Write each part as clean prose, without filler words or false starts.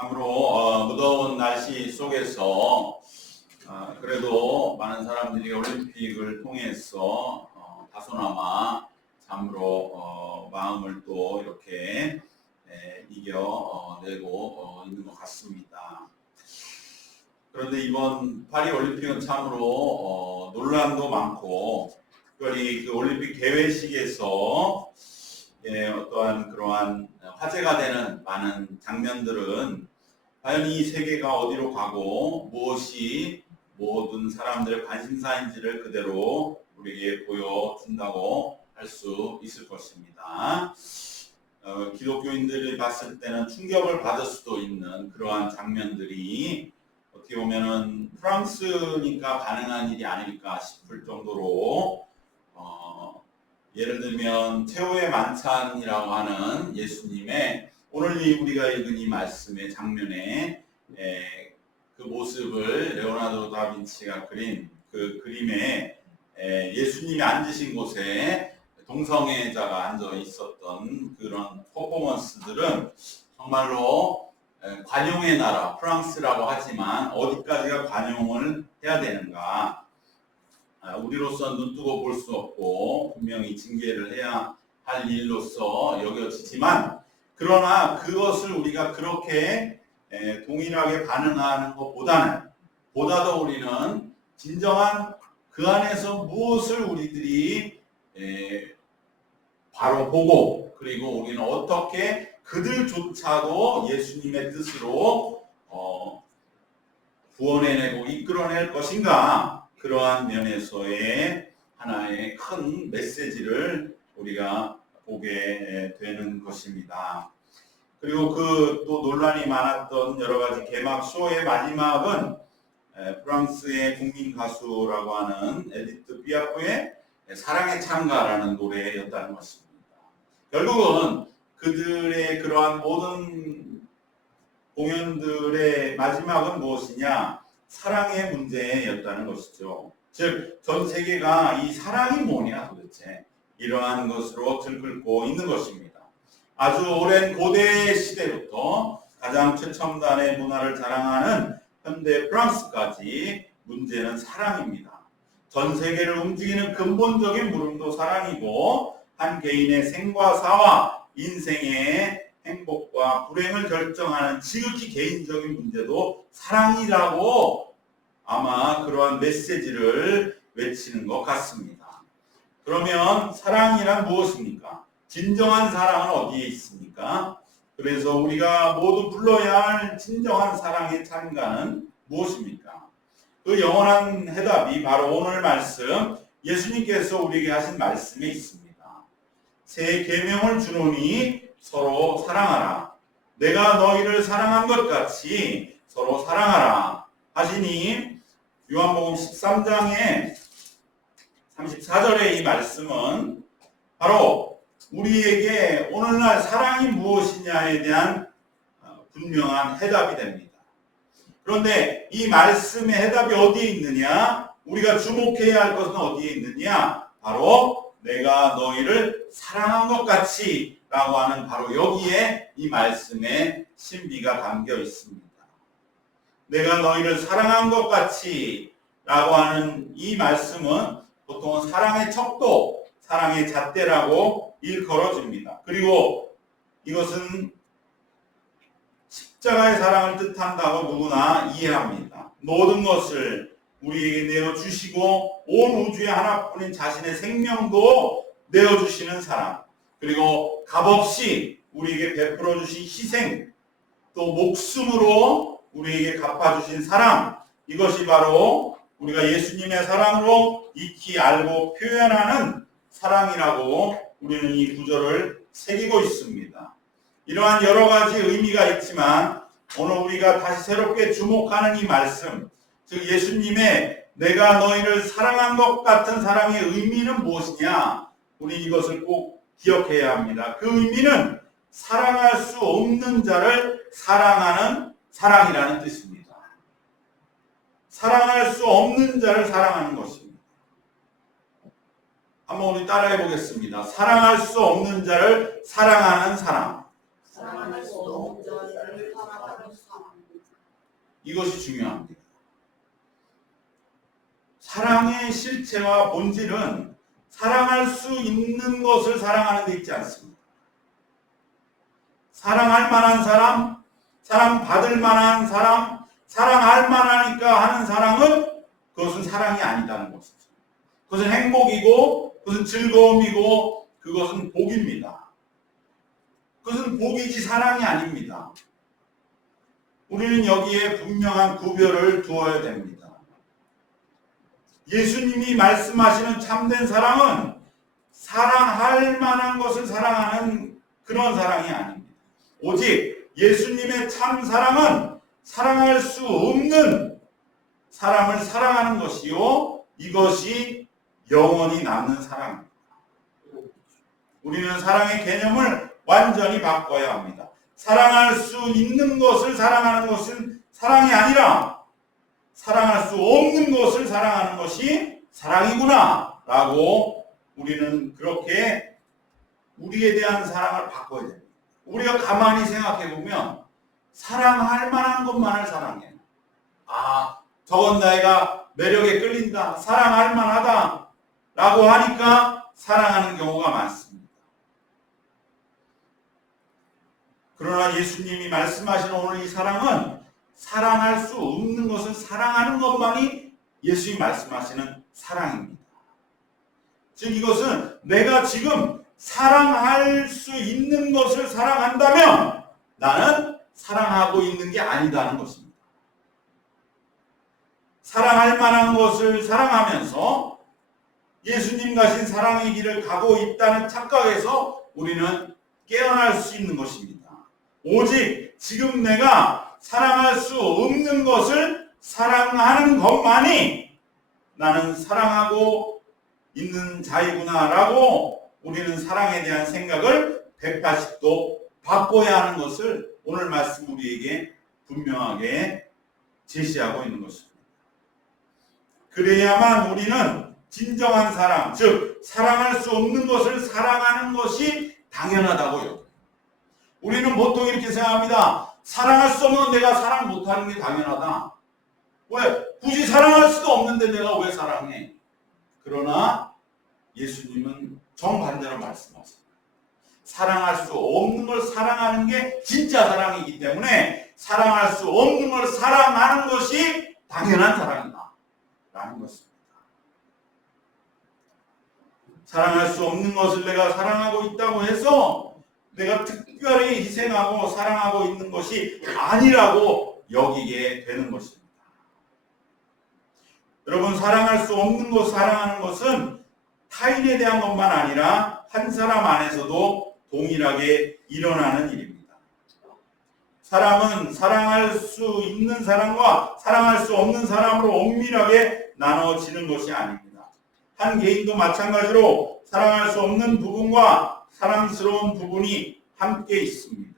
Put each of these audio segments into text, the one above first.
참으로 무더운 날씨 속에서 그래도 많은 사람들이 올림픽을 통해서 다소나마 참으로 마음을 또 이렇게 이겨내고 있는 것 같습니다. 그런데 이번 파리 올림픽은 참으로 논란도 많고, 특별히 그 올림픽 개회식에서 어떠한 그러한 화제가 되는 많은 장면들은 과연 이 세계가 어디로 가고 무엇이 모든 사람들의 관심사인지를 그대로 우리에게 보여준다고 할 수 있을 것입니다. 기독교인들이 봤을 때는 충격을 받을 수도 있는 그러한 장면들이 어떻게 보면은 프랑스니까 가능한 일이 아닐까 싶을 정도로 예를 들면 최후의 만찬이라고 하는 예수님의 오늘 우리가 읽은 이 말씀의 장면에 그 모습을 레오나르도 다빈치가 그린 그 그림에 예수님이 앉으신 곳에 동성애자가 앉아 있었던 그런 퍼포먼스들은 정말로 관용의 나라 프랑스라고 하지만 어디까지가 관용을 해야 되는가, 우리로서 눈뜨고 볼 수 없고 분명히 징계를 해야 할 일로서 여겨지지만, 그러나 그것을 우리가 그렇게 동일하게 반응하는 것보다는 보다도 우리는 진정한 그 안에서 무엇을 우리들이 바로 보고, 그리고 우리는 어떻게 그들조차도 예수님의 뜻으로 구원해내고 이끌어낼 것인가, 그러한 면에서의 하나의 큰 메시지를 우리가 보게 되는 것입니다. 그리고 그 또 논란이 많았던 여러 가지 개막 쇼의 마지막은 프랑스의 국민 가수라고 하는 에디트 피아프의 사랑의 찬가라는 노래였다는 것입니다. 결국은 그들의 그러한 모든 공연들의 마지막은 무엇이냐? 사랑의 문제였다는 것이죠. 즉, 전 세계가 이 사랑이 뭐냐 도대체 이러한 것으로 들끓고 있는 것입니다. 아주 오랜 고대 시대부터 가장 최첨단의 문화를 자랑하는 현대 프랑스까지 문제는 사랑입니다. 전 세계를 움직이는 근본적인 물음도 사랑이고, 한 개인의 생과 사와 인생의 행복과 불행을 결정하는 지극히 개인적인 문제도 사랑이라고 아마 그러한 메시지를 외치는 것 같습니다. 그러면 사랑이란 무엇입니까? 진정한 사랑은 어디에 있습니까? 그래서 우리가 모두 불러야 할 진정한 사랑의 찬가는 무엇입니까? 그 영원한 해답이 바로 오늘 말씀, 예수님께서 우리에게 하신 말씀에 있습니다. 새 계명을 주노니 서로 사랑하라. 내가 너희를 사랑한 것 같이 서로 사랑하라 하시니, 요한복음 13장의 34절의 이 말씀은 바로 우리에게 오늘날 사랑이 무엇이냐에 대한 분명한 해답이 됩니다. 그런데 이 말씀의 해답이 어디에 있느냐? 우리가 주목해야 할 것은 어디에 있느냐? 바로 내가 너희를 사랑한 것 같이 라고 하는 바로 여기에 이 말씀의 신비가 담겨 있습니다. 내가 너희를 사랑한 것 같이 라고 하는 이 말씀은 보통은 사랑의 척도, 사랑의 잣대라고 일컬어집니다. 그리고 이것은 십자가의 사랑을 뜻한다고 누구나 이해합니다. 모든 것을 우리에게 내어주시고 온 우주에 하나뿐인 자신의 생명도 내어주시는 사랑, 그리고 값없이 우리에게 베풀어 주신 희생, 또 목숨으로 우리에게 갚아주신 사랑, 이것이 바로 우리가 예수님의 사랑으로 익히 알고 표현하는 사랑이라고 우리는 이 구절을 새기고 있습니다. 이러한 여러 가지 의미가 있지만 오늘 우리가 다시 새롭게 주목하는 이 말씀, 즉 예수님의 내가 너희를 사랑한 것 같은 사랑의 의미는 무엇이냐? 우리 이것을 꼭 기억해야 합니다. 그 의미는 사랑할 수 없는 자를 사랑하는 사랑이라는 뜻입니다. 사랑할 수 없는 자를 사랑하는 것입니다. 한번 우리 따라해 보겠습니다. 사랑할 수 없는 자를 사랑하는 사랑. 사랑할 수 없는 자를 이것이 중요합니다. 사랑의 실체와 본질은 사랑할 수 있는 것을 사랑하는 데 있지 않습니다. 사랑할 만한 사람, 사랑받을 만한 사람, 사랑할 만하니까 하는 사랑은 그것은 사랑이 아니다는 것이죠. 그것은 행복이고 그것은 즐거움이고 그것은 복입니다. 그것은 복이지 사랑이 아닙니다. 우리는 여기에 분명한 구별을 두어야 됩니다. 예수님이 말씀하시는 참된 사랑은 사랑할 만한 것을 사랑하는 그런 사랑이 아닙니다. 오직 예수님의 참 사랑은 사랑할 수 없는 사람을 사랑하는 것이요, 이것이 영원히 남는 사랑입니다. 우리는 사랑의 개념을 완전히 바꿔야 합니다. 사랑할 수 있는 것을 사랑하는 것은 사랑이 아니라 사랑할 수 없는 것을 사랑하는 것이 사랑이구나 라고 우리는 그렇게 우리에 대한 사랑을 바꿔야 됩니다. 우리가 가만히 생각해 보면 사랑할 만한 것만을 사랑해요. 저건 내가 매력에 끌린다, 사랑할 만하다 라고 하니까 사랑하는 경우가 많습니다. 그러나 예수님이 말씀하시는 오늘 이 사랑은 사랑할 수 없는 것을 사랑하는 것만이 예수님이 말씀하시는 사랑입니다. 즉 이것은 내가 지금 사랑할 수 있는 것을 사랑한다면 나는 사랑하고 있는 게 아니다는 것입니다. 사랑할 만한 것을 사랑하면서 예수님 가신 사랑의 길을 가고 있다는 착각에서 우리는 깨어날 수 있는 것입니다. 오직 지금 내가 사랑할 수 없는 것을 사랑하는 것만이 나는 사랑하고 있는 자이구나라고 우리는 사랑에 대한 생각을 180도 바꿔야 하는 것을 오늘 말씀 우리에게 분명하게 제시하고 있는 것입니다. 그래야만 우리는 진정한 사랑, 즉 사랑할 수 없는 것을 사랑하는 것이 당연하다고 여겨요. 우리는 보통 이렇게 생각합니다. 사랑할 수 없는 내가 사랑 못하는 게 당연하다. 왜? 굳이 사랑할 수도 없는데 내가 왜 사랑해? 그러나 예수님은 정반대로 말씀하십니다. 사랑할 수 없는 걸 사랑하는 게 진짜 사랑이기 때문에 사랑할 수 없는 걸 사랑하는 것이 당연한 사랑이다 라는 것입니다. 사랑할 수 없는 것을 내가 사랑하고 있다고 해서 내가 특별히 희생하고 사랑하고 있는 것이 아니라고 여기게 되는 것입니다. 여러분, 사랑할 수 없는 것, 사랑하는 것은 타인에 대한 것만 아니라 한 사람 안에서도 동일하게 일어나는 일입니다. 사람은 사랑할 수 있는 사람과 사랑할 수 없는 사람으로 엄밀하게 나눠지는 것이 아닙니다. 한 개인도 마찬가지로 사랑할 수 없는 부분과 사랑스러운 부분이 함께 있습니다.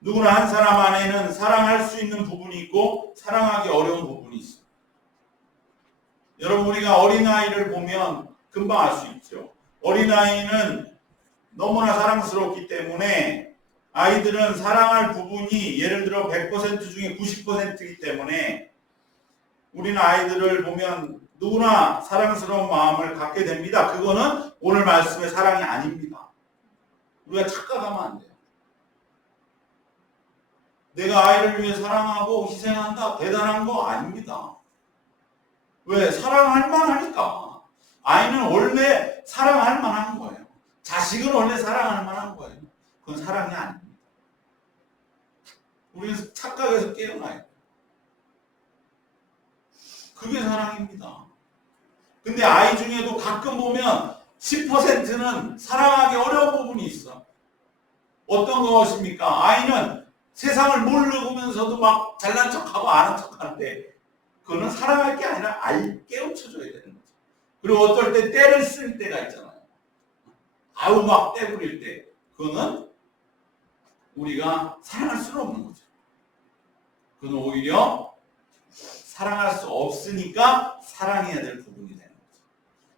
누구나 한 사람 안에는 사랑할 수 있는 부분이 있고 사랑하기 어려운 부분이 있습니다. 여러분, 우리가 어린아이를 보면 금방 알 수 있죠. 어린아이는 너무나 사랑스럽기 때문에 아이들은 사랑할 부분이 예를 들어 100% 중에 90%이기 때문에 우리는 아이들을 보면 누구나 사랑스러운 마음을 갖게 됩니다. 그거는 오늘 말씀의 사랑이 아닙니다. 우리가 착각하면 안 돼요. 내가 아이를 위해 사랑하고 희생한다, 대단한 거 아닙니다. 왜? 사랑할 만하니까. 아이는 원래 사랑할 만한 거예요. 자식은 원래 사랑할 만한 거예요. 그건 사랑이 아닙니다. 우리는 착각해서 깨어나요. 그게 사랑입니다. 근데 아이 중에도 가끔 보면 10%는 사랑하기 어려운 부분이 있어. 어떤 것입니까? 아이는 세상을 모르면서도 막 잘난 척하고 아는 척하는데 그거는 사랑할 게 아니라 아이 깨우쳐줘야 되는 거죠. 그리고 어떨 때 때를 쓸 때가 있잖아요. 아우 막 때 부릴 때 그거는 우리가 사랑할 수는 없는 거죠. 그건 오히려 사랑할 수 없으니까 사랑해야 될 부분이 되는 거죠.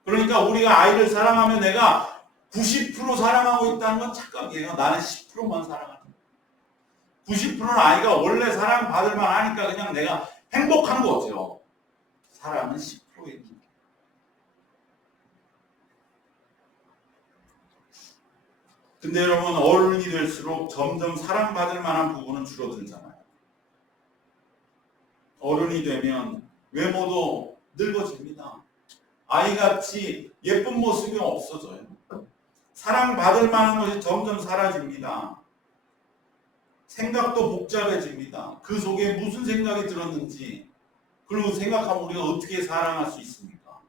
그러니까 우리가 아이를 사랑하면 내가 90% 사랑하고 있다는 건 착각이에요. 나는 10%만 사랑하는 거예요. 90%는 아이가 원래 사랑받을 만하니까 그냥 내가 행복한 거죠. 사랑은 10%에 있는. 근데 여러분, 어른이 될수록 점점 사랑받을 만한 부분은 줄어들잖아요. 어른이 되면 외모도 늙어집니다. 아이같이 예쁜 모습이 없어져요. 사랑받을 만한 것이 점점 사라집니다. 생각도 복잡해집니다. 그 속에 무슨 생각이 들었는지, 그리고 생각하면 우리가 어떻게 사랑할 수 있습니까?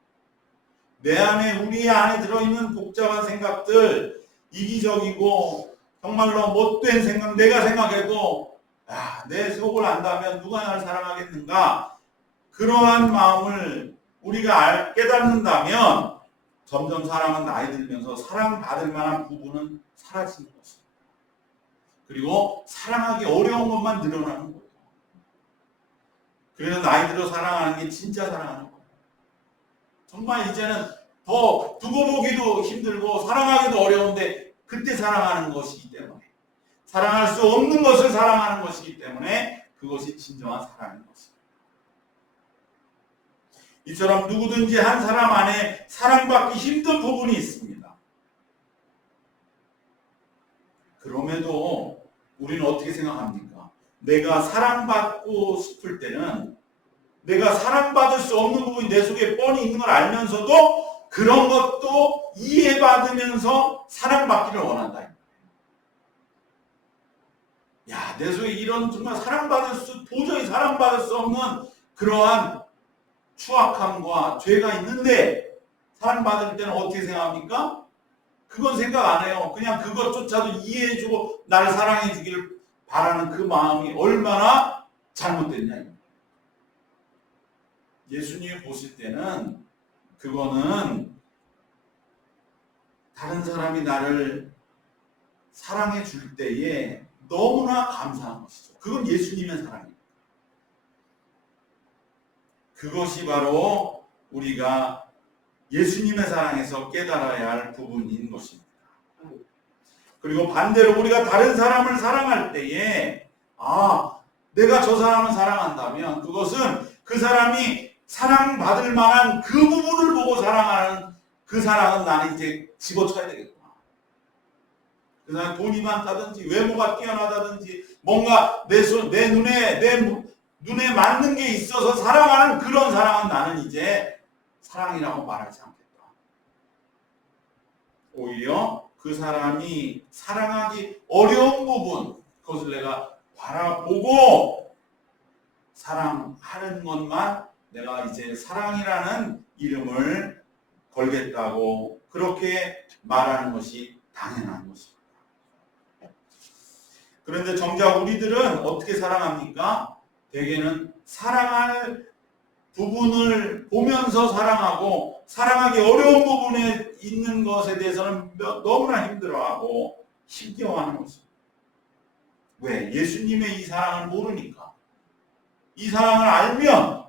내 안에, 우리 안에 들어있는 복잡한 생각들, 이기적이고 정말로 못된 생각, 내가 생각해도 내 속을 안다면 누가 나를 사랑하겠는가? 그러한 마음을 우리가 깨닫는다면 점점 사랑은 나이 들면서 사랑받을 만한 부분은 사라지는 것입니다. 그리고 사랑하기 어려운 것만 늘어나는 거예요. 그래서 나이 들어 사랑하는 게 진짜 사랑하는 거예요. 정말 이제는 더 두고 보기도 힘들고 사랑하기도 어려운데 그때 사랑하는 것이기 때문에, 사랑할 수 없는 것을 사랑하는 것이기 때문에 그것이 진정한 사랑인 것입니다. 이처럼 누구든지 한 사람 안에 사랑받기 힘든 부분이 있습니다. 그럼에도 우리는 어떻게 생각합니까? 내가 사랑받고 싶을 때는 내가 사랑받을 수 없는 부분이 내 속에 뻔히 있는 걸 알면서도 그런 것도 이해받으면서 사랑받기를 원한다. 야, 내 속에 이런 정말 도저히 사랑받을 수 없는 그러한 추악함과 죄가 있는데 사랑받을 때는 어떻게 생각합니까? 그건 생각 안 해요. 그냥 그것조차도 이해해주고 나를 사랑해주기를 바라는 그 마음이 얼마나 잘못됐냐. 예수님이 보실 때는 그거는 다른 사람이 나를 사랑해 줄 때에 너무나 감사한 것이죠. 그건 예수님의 사랑입니다. 그것이 바로 우리가 예수님의 사랑에서 깨달아야 할 부분인 것입니다. 그리고 반대로 우리가 다른 사람을 사랑할 때에 내가 저 사람을 사랑한다면 그것은 그 사람이 사랑받을 만한 그 부분을 보고 사랑하는 그 사랑은 나는 이제 집어쳐야 되겠구나. 그 사람 돈이 많다든지 외모가 뛰어나다든지 뭔가 내 눈에 맞는 게 있어서 사랑하는 그런 사랑은 나는 이제 사랑이라고 말하지 않겠다. 오히려 그 사람이 사랑하기 어려운 부분, 그것을 내가 바라보고 사랑하는 것만 내가 이제 사랑이라는 이름을 걸겠다고 그렇게 말하는 것이 당연한 것입니다. 그런데 정작 우리들은 어떻게 사랑합니까? 대개는 사랑할 부분을 보면서 사랑하고 사랑하기 어려운 부분에 있는 것에 대해서는 너무나 힘들어하고 힘겨워하는 것입니다. 왜? 예수님의 이 사랑을 모르니까. 이 사랑을 알면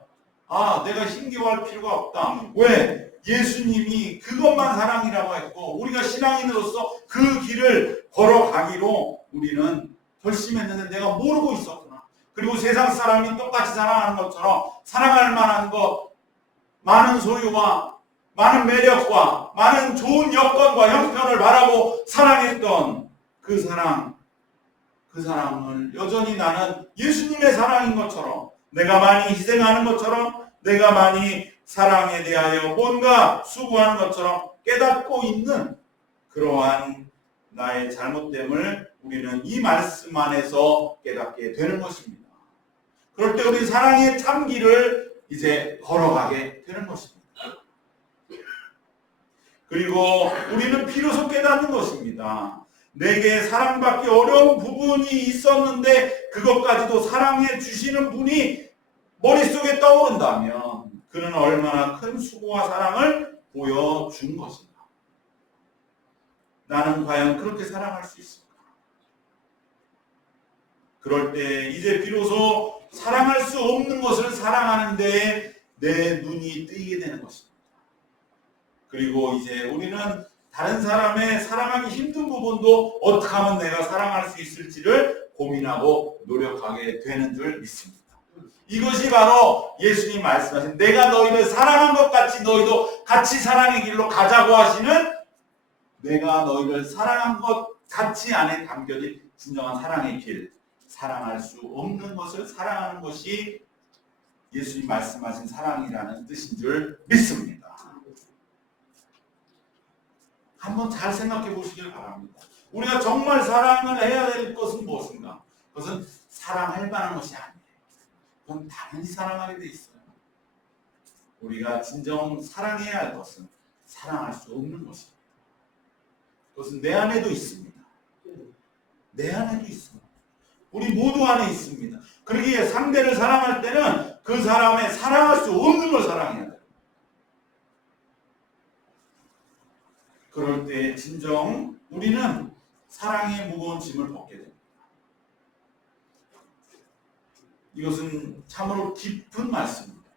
내가 힘겨워할 필요가 없다. 왜? 예수님이 그것만 사랑이라고 했고 우리가 신앙인으로서 그 길을 걸어가기로 우리는 결심했는데 내가 모르고 있었구나. 그리고 세상 사람이 똑같이 사랑하는 것처럼 사랑할 만한 것, 많은 소유와 많은 매력과 많은 좋은 여건과 형편을 바라고 사랑했던 그 사랑을 여전히 나는 예수님의 사랑인 것처럼, 내가 많이 희생하는 것처럼, 내가 많이 사랑에 대하여 뭔가 수고하는 것처럼 깨닫고 있는 그러한 나의 잘못됨을 우리는 이 말씀 안에서 깨닫게 되는 것입니다. 그럴 때 우리 사랑의 참길을 이제 걸어가게 되는 것입니다. 그리고 우리는 비로소 깨닫는 것입니다. 내게 사랑받기 어려운 부분이 있었는데 그것까지도 사랑해 주시는 분이 머릿속에 떠오른다면 그는 얼마나 큰 수고와 사랑을 보여준 것인가. 나는 과연 그렇게 사랑할 수 있을까? 그럴 때 이제 비로소 사랑할 수 없는 것을 사랑하는 데에 내 눈이 뜨이게 되는 것입니다. 그리고 이제 우리는 다른 사람의 사랑하기 힘든 부분도 어떻게 하면 내가 사랑할 수 있을지를 고민하고 노력하게 되는 줄 믿습니다. 이것이 바로 예수님 말씀하신 내가 너희를 사랑한 것 같이 너희도 같이 사랑의 길로 가자고 하시는 내가 너희를 사랑한 것 같이 안에 담겨진 진정한 사랑의 길, 사랑할 수 없는 것을 사랑하는 것이 예수님 말씀하신 사랑이라는 뜻인 줄 믿습니다. 한번 잘 생각해 보시길 바랍니다. 우리가 정말 사랑을 해야 될 것은 무엇인가? 그것은 사랑할 만한 것이 아니에요. 그건 당연히 사랑하게 돼 있어요. 우리가 진정 사랑해야 할 것은 사랑할 수 없는 것입니다. 그것은 내 안에도 있습니다. 내 안에도 있습니다. 우리 모두 안에 있습니다. 그러기에 상대를 사랑할 때는 그 사람의 사랑할 수 없는 걸 사랑해야 돼요. 그럴 때 진정 우리는 사랑의 무거운 짐을 벗게 됩니다. 이것은 참으로 깊은 말씀입니다.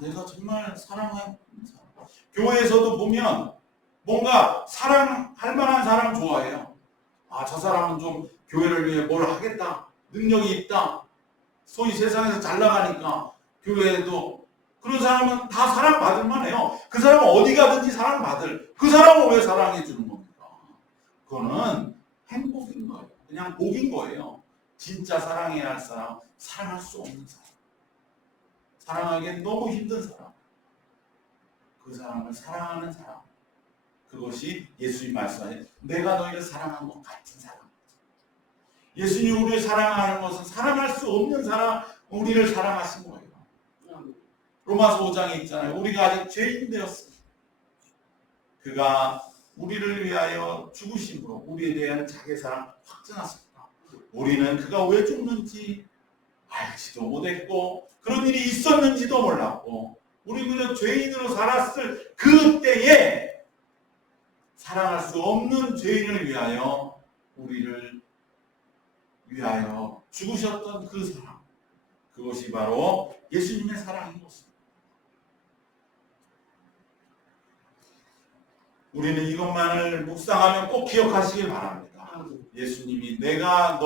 내가 정말 사랑하는 사람. 교회에서도 보면 뭔가 사랑할 만한 사람 좋아해요. 저 사람은 좀 교회를 위해 뭘 하겠다. 능력이 있다. 소위 세상에서 잘 나가니까 교회에도 그런 사람은 다 사랑받을 만해요. 그 사람은 어디 가든지 사랑받을. 그 사람을 왜 사랑해 주는 겁니까? 그거는 행복인 거예요. 그냥 복인 거예요. 진짜 사랑해야 할 사람, 사랑할 수 없는 사람. 사랑하기엔 너무 힘든 사람. 그 사람을 사랑하는 사람. 그것이 예수님 말씀하신 내가 너희를 사랑한 것 같은 사람. 예수님 우리를 사랑하는 것은 사랑할 수 없는 사람, 우리를 사랑하신 거예요. 로마서 5장에 있잖아요. 우리가 아직 죄인 되었어요. 그가 우리를 위하여 죽으심으로 우리에 대한 자기 사랑 확증하셨다. 우리는 그가 왜 죽는지 알지도 못했고 그런 일이 있었는지도 몰랐고 우리 그냥 죄인으로 살았을 그때에 사랑할 수 없는 죄인을 위하여 우리를 위하여 죽으셨던 그 사랑, 그것이 바로 예수님의 사랑인 것입니다. 우리는 이것만을 묵상하면 꼭 기억하시길 바랍니다. 예수님이 내가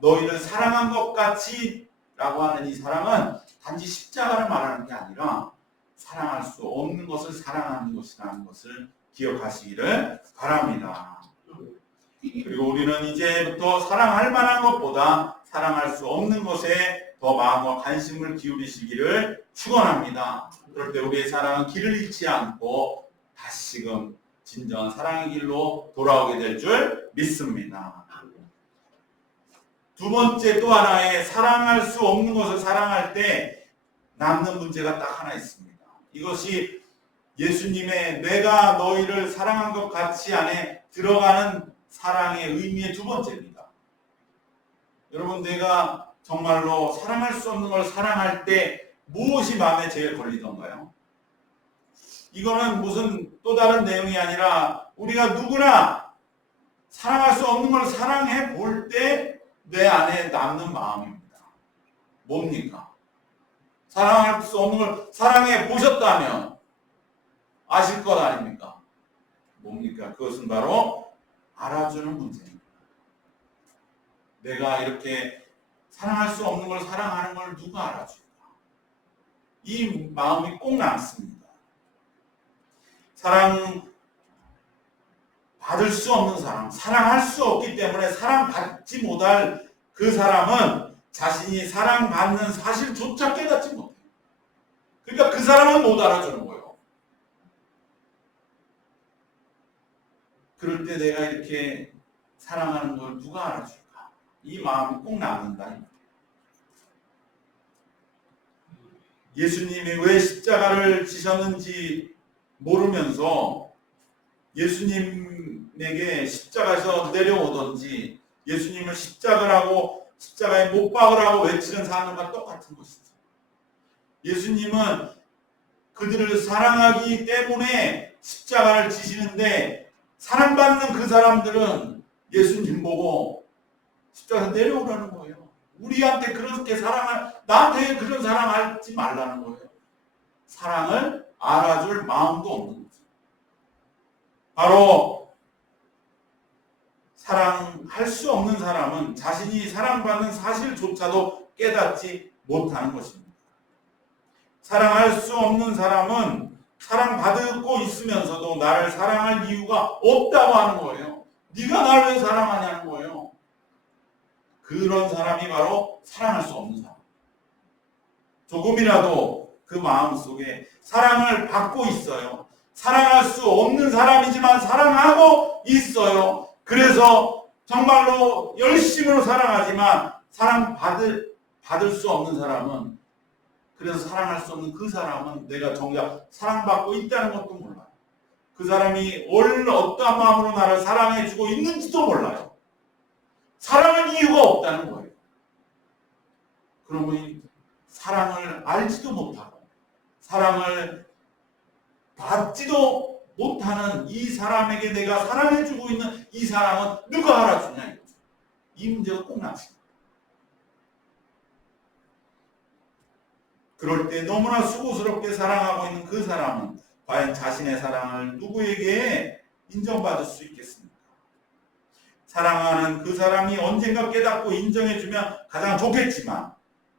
너희를 사랑한 것 같이 라고 하는 이 사랑은 단지 십자가를 말하는 게 아니라 사랑할 수 없는 것을 사랑하는 것이라는 것을 기억하시기를 바랍니다. 그리고 우리는 이제부터 사랑할 만한 것보다 사랑할 수 없는 것에 더 마음과 관심을 기울이시기를 축원합니다. 그럴 때 우리의 사랑은 길을 잃지 않고 다시금 진정한 사랑의 길로 돌아오게 될 줄 믿습니다. 두 번째 또 하나의 사랑할 수 없는 것을 사랑할 때 남는 문제가 딱 하나 있습니다. 이것이 예수님의 내가 너희를 사랑한 것 같이 안에 들어가는 사랑의 의미의 두 번째입니다. 여러분 내가 정말로 사랑할 수 없는 걸 사랑할 때 무엇이 마음에 제일 걸리던가요? 이거는 무슨 또 다른 내용이 아니라 우리가 누구나 사랑할 수 없는 걸 사랑해 볼 때 내 안에 남는 마음입니다. 뭡니까? 사랑할 수 없는 걸 사랑해 보셨다면 아실 것 아닙니까? 뭡니까? 그것은 바로 알아주는 문제입니다. 내가 이렇게 사랑할 수 없는 걸 사랑하는 걸 누가 알아줄까? 이 마음이 꼭 남습니다. 사랑 받을 수 없는 사람, 사랑할 수 없기 때문에 사랑받지 못할 그 사람은 자신이 사랑받는 사실조차 깨닫지 못해요. 그러니까 그 사람은 못 알아주는 거예요. 그럴 때 내가 이렇게 사랑하는 걸 누가 알아줄까? 이 마음이 꼭 남는다. 예수님이 왜 십자가를 지셨는지 모르면서 예수님에게 십자가에서 내려오든지 예수님을 십자가에 못 박으라고 외치는 사람과 똑같은 것이죠. 예수님은 그들을 사랑하기 때문에 십자가를 지시는데 사랑받는 그 사람들은 예수님 보고 십자가에서 내려오라는 거예요. 우리한테 그렇게 나한테 그런 사랑하지 말라는 거예요. 사랑을 알아줄 마음도 없는 거죠. 바로 사랑할 수 없는 사람은 자신이 사랑받는 사실조차도 깨닫지 못하는 것입니다. 사랑할 수 없는 사람은 사랑받고 있으면서도 나를 사랑할 이유가 없다고 하는 거예요. 네가 나를 왜 사랑하냐는 거예요. 그런 사람이 바로 사랑할 수 없는 사람. 조금이라도 그 마음속에 사랑을 받고 있어요. 사랑할 수 없는 사람이지만 사랑하고 있어요. 그래서 정말로 열심으로 사랑하지만 받을 수 없는 사람은, 그래서 사랑할 수 없는 그 사람은 내가 정작 사랑받고 있다는 것도 몰라요. 그 사람이 어떠한 마음으로 나를 사랑해주고 있는지도 몰라요. 사랑할 이유가 없다는 거예요. 그러면 사랑을 알지도 못하고 사랑을 받지도 못하는 이 사람에게 내가 사랑해주고 있는 이 사랑은 누가 알아주냐 이거죠. 이 문제가 꼭 나십니다. 그럴 때 너무나 수고스럽게 사랑하고 있는 그 사람은 과연 자신의 사랑을 누구에게 인정받을 수 있겠습니까? 사랑하는 그 사람이 언젠가 깨닫고 인정해주면 가장 좋겠지만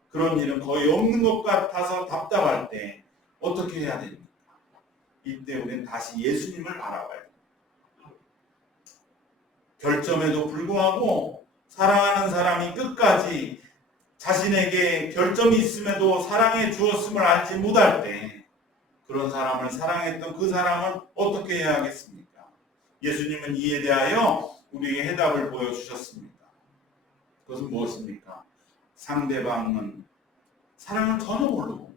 그런 일은 거의 없는 것 같아서 답답할 때 어떻게 해야 됩니까? 이때 우리는 다시 예수님을 바라봐야 됩니다. 결점에도 불구하고 사랑하는 사람이 끝까지 자신에게 결점이 있음에도 사랑해 주었음을 알지 못할 때 그런 사람을 사랑했던 그 사람은 어떻게 해야 하겠습니까? 예수님은 이에 대하여 우리에게 해답을 보여주셨습니다. 그것은 무엇입니까? 상대방은 사랑을 전혀 모르고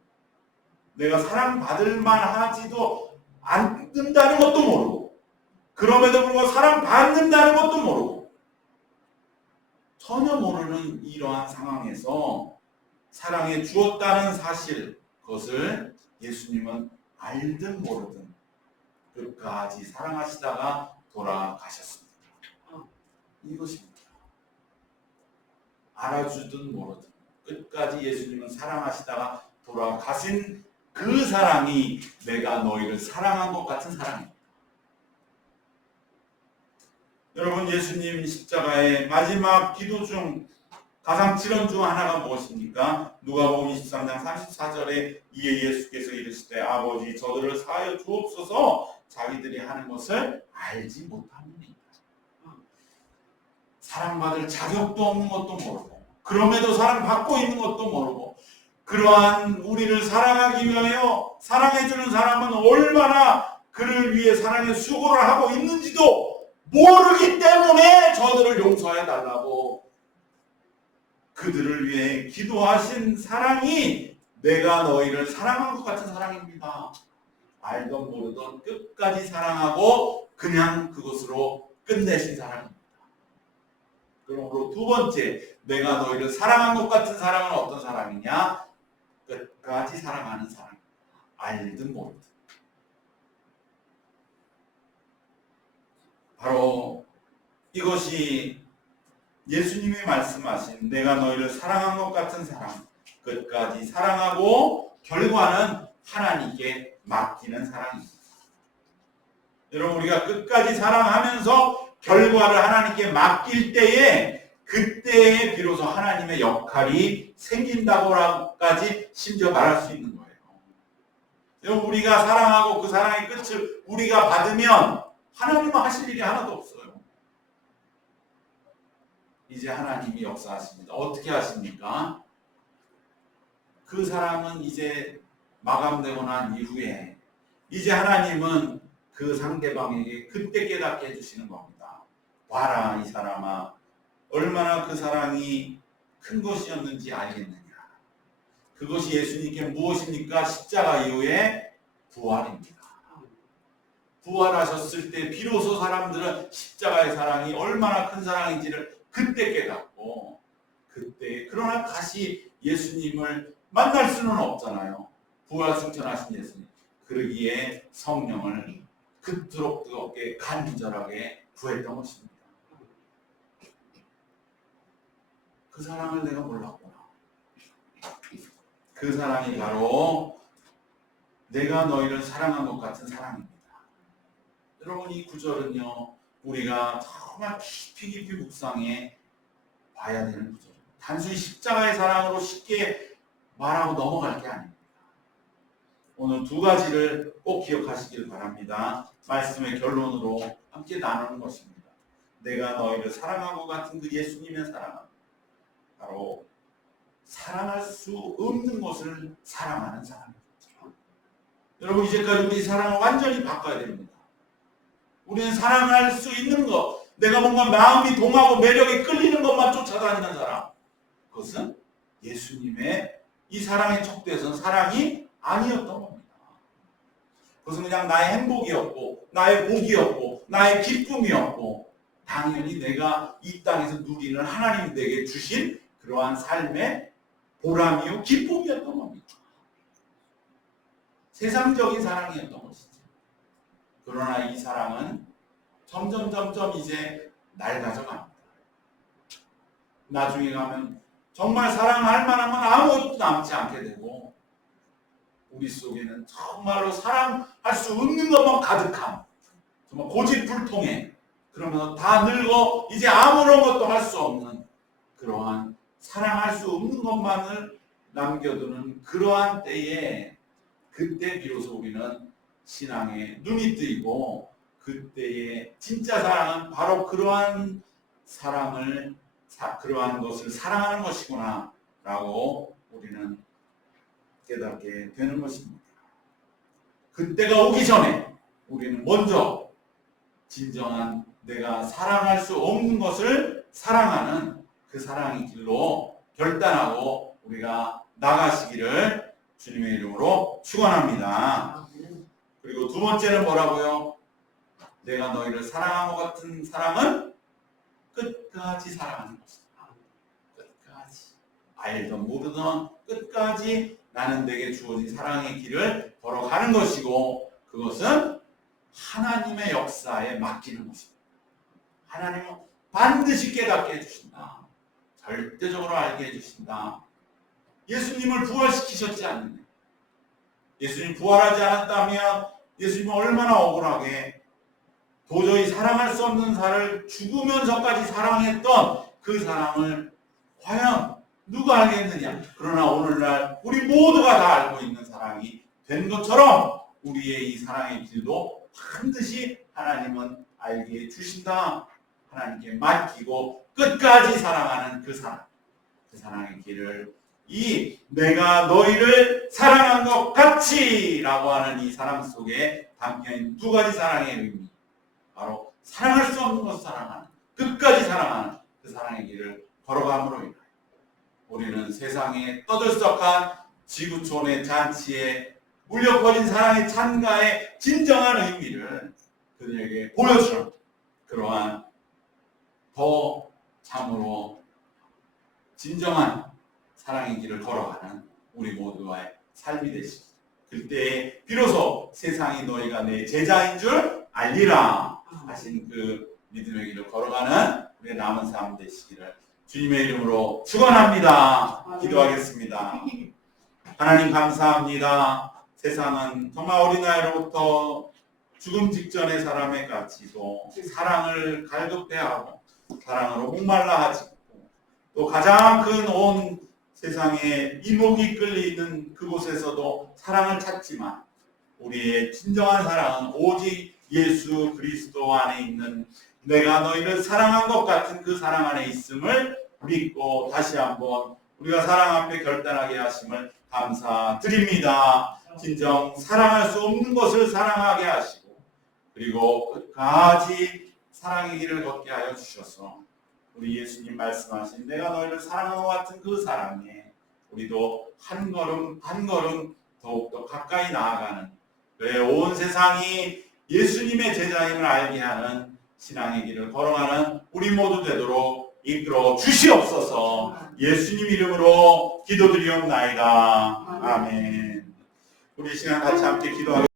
내가 사랑받을 만하지도 않는다는 것도 모르고 그럼에도 불구하고 사랑받는다는 것도 모르고 전혀 모르는 이러한 상황에서 사랑해 주었다는 사실, 그것을 예수님은 알든 모르든 끝까지 사랑하시다가 돌아가셨습니다. 이것입니다. 알아주든 모르든 끝까지 예수님은 사랑하시다가 돌아가신 그 사랑이 내가 너희를 사랑한 것 같은 사랑입니다. 여러분, 예수님 십자가의 마지막 기도 중 가장 질언 중 하나가 무엇입니까? 누가복음 23장 34절에 이에 예수께서 이르시되 아버지 저들을 사하여 주옵소서 자기들이 하는 것을 알지 못합니다. 사랑받을 자격도 없는 것도 모르고 그럼에도 사랑받고 있는 것도 모르고 그러한 우리를 사랑하기 위하여 사랑해주는 사람은 얼마나 그를 위해 사랑의 수고를 하고 있는지도 모르기 때문에 저들을 용서해 달라고 그들을 위해 기도하신 사랑이 내가 너희를 사랑한 것 같은 사랑입니다. 알던 모르던 끝까지 사랑하고 그냥 그것으로 끝내신 사랑입니다. 그러므로 두 번째, 내가 너희를 사랑한 것 같은 사랑은 어떤 사랑이냐? 끝까지 사랑하는 사랑. 알든 모르든. 바로 이것이 예수님이 말씀하신 내가 너희를 사랑한 것 같은 사랑, 끝까지 사랑하고 결과는 하나님께 맡기는 사랑입니다. 여러분, 우리가 끝까지 사랑하면서 결과를 하나님께 맡길 때에 그때에 비로소 하나님의 역할이 생긴다고까지 심지어 말할 수 있는 거예요. 여러분, 우리가 사랑하고 그 사랑의 끝을 우리가 받으면 하나님은 하실 일이 하나도 없어요. 이제 하나님이 역사하십니다. 어떻게 하십니까? 그 사랑은 이제 마감되고 난 이후에 이제 하나님은 그 상대방에게 그때 깨닫게 해주시는 겁니다. 봐라 이 사람아, 얼마나 그 사랑이 큰 것이었는지 알겠느냐. 그것이 예수님께 무엇입니까? 십자가 이후에 부활입니다. 부활하셨을 때 비로소 사람들은 십자가의 사랑이 얼마나 큰 사랑인지를 그때 깨닫고 그때, 그러나 다시 예수님을 만날 수는 없잖아요. 부활 승천하신 예수님. 그러기에 성령을 그토록 뜨겁게 간절하게 구했던 것입니다. 그 사랑을 내가 몰랐구나. 그 사랑이 바로 내가 너희를 사랑한 것 같은 사랑입니다. 여러분, 이 구절은요 우리가 정말 깊이 묵상해 봐야 되는 구절입니다. 단순히 십자가의 사랑으로 쉽게 말하고 넘어갈 게 아닙니다. 오늘 두 가지를 꼭 기억하시길 바랍니다. 말씀의 결론으로 함께 나누는 것입니다. 내가 너희를 사랑하고 같은 그 예수님의 사랑은 바로 사랑할 수 없는 것을 사랑하는 사랑입니다. 여러분, 이제까지 우리 사랑을 완전히 바꿔야 됩니다. 우리는 사랑할 수 있는 것, 내가 뭔가 마음이 동하고 매력이 끌리는 것만 쫓아다니는 사람, 그것은 예수님의 이 사랑에 촉대해서는 사랑이 아니었던 겁니다. 그것은 그냥 나의 행복이었고, 나의 복이었고, 나의 기쁨이었고, 당연히 내가 이 땅에서 누리는 하나님이 내게 주신 그러한 삶의 보람이요 기쁨이었던 겁니다. 세상적인 사랑이었던 것이죠. 그러나 이 사랑은 점점 이제 낡아져갑니다. 나중에 가면 정말 사랑할 만한 건 아무것도 남지 않게 되고, 우리 속에는 정말로 사랑할 수 없는 것만 가득함, 정말 고집불통해. 그러면서 다 늙어 이제 아무런 것도 할 수 없는 그러한 사랑할 수 없는 것만을 남겨두는 그러한 때에, 그때 비로소 우리는 신앙에 눈이 뜨이고, 그때의 진짜 사랑은 바로 그러한 사랑을, 그러한 것을 사랑하는 것이구나 라고 우리는 깨닫게 되는 것입니다. 그때가 오기 전에 우리는 먼저 진정한 내가 사랑할 수 없는 것을 사랑하는 그 사랑의 길로 결단하고 우리가 나가시기를 주님의 이름으로 축원합니다. 그리고 두 번째는 뭐라고요? 내가 너희를 사랑한 것 같은 사랑은 끝까지 사랑하는 것이다. 끝까지. 알던 모르던 끝까지 나는 내게 주어진 사랑의 길을 걸어가는 것이고, 그것은 하나님의 역사에 맡기는 것입니다. 하나님은 반드시 깨닫게 해주신다. 절대적으로 알게 해주신다. 예수님을 부활시키셨지 않느냐. 예수님 부활하지 않았다면 예수님은 얼마나 억울하게 도저히 사랑할 수 없는 자를 죽으면서까지 사랑했던 그 사랑을 과연 누가 알겠느냐. 그러나 오늘날 우리 모두가 다 알고 있는 사랑이 된 것처럼 우리의 이 사랑의 길도 반드시 하나님은 알게 해주신다. 하나님께 맡기고 끝까지 사랑하는 그 사랑, 그 사랑의 길을, 이 내가 너희를 사랑한 것 같이 라고 하는 이 사랑 속에 담겨있는 두 가지 사랑의 의미, 바로 사랑할 수 없는 것을 사랑하는, 끝까지 사랑하는 그 사랑의 길을 걸어감으로 인하여 우리는 세상에 떠들썩한 지구촌의 잔치에 울려 퍼진 사랑의 찬가의 진정한 의미를 그들에게 보여주는 그러한 더 참으로 진정한 사랑의 길을 걸어가는 우리 모두의 삶이 되시기, 그때 비로소 세상이 너희가 내 제자인 줄 알리라 하신 그 믿음의 길을 걸어가는 우리의 남은 삶 되시기를 주님의 이름으로 축원합니다. 기도하겠습니다. 하나님 감사합니다. 세상은 정말 어린아이로부터 죽음 직전의 사람에까지도 사랑을 갈급해하고 사랑으로 목말라 하지고, 또 가장 큰 온 세상에 이목이 끌리는 그곳에서도 사랑을 찾지만, 우리의 진정한 사랑은 오직 예수 그리스도 안에 있는 내가 너희를 사랑한 것 같은 그 사랑 안에 있음을 믿고 다시 한번 우리가 사랑 앞에 결단하게 하심을 감사드립니다. 진정 사랑할 수 없는 것을 사랑하게 하시고, 그리고 끝까지 사랑의 길을 걷게 하여 주셔서 우리 예수님 말씀하신 내가 너희를 사랑한 것 같은 그 사랑에 우리도 한 걸음 한 걸음 더욱더 가까이 나아가는, 그래 온 세상이 예수님의 제자임을 알게 하는 신앙의 길을 걸어가는 우리 모두 되도록 이끌어 주시옵소서. 예수님 이름으로 기도드리옵나이다. 아멘. 우리 이 시간 같이 함께 기도하겠습니다.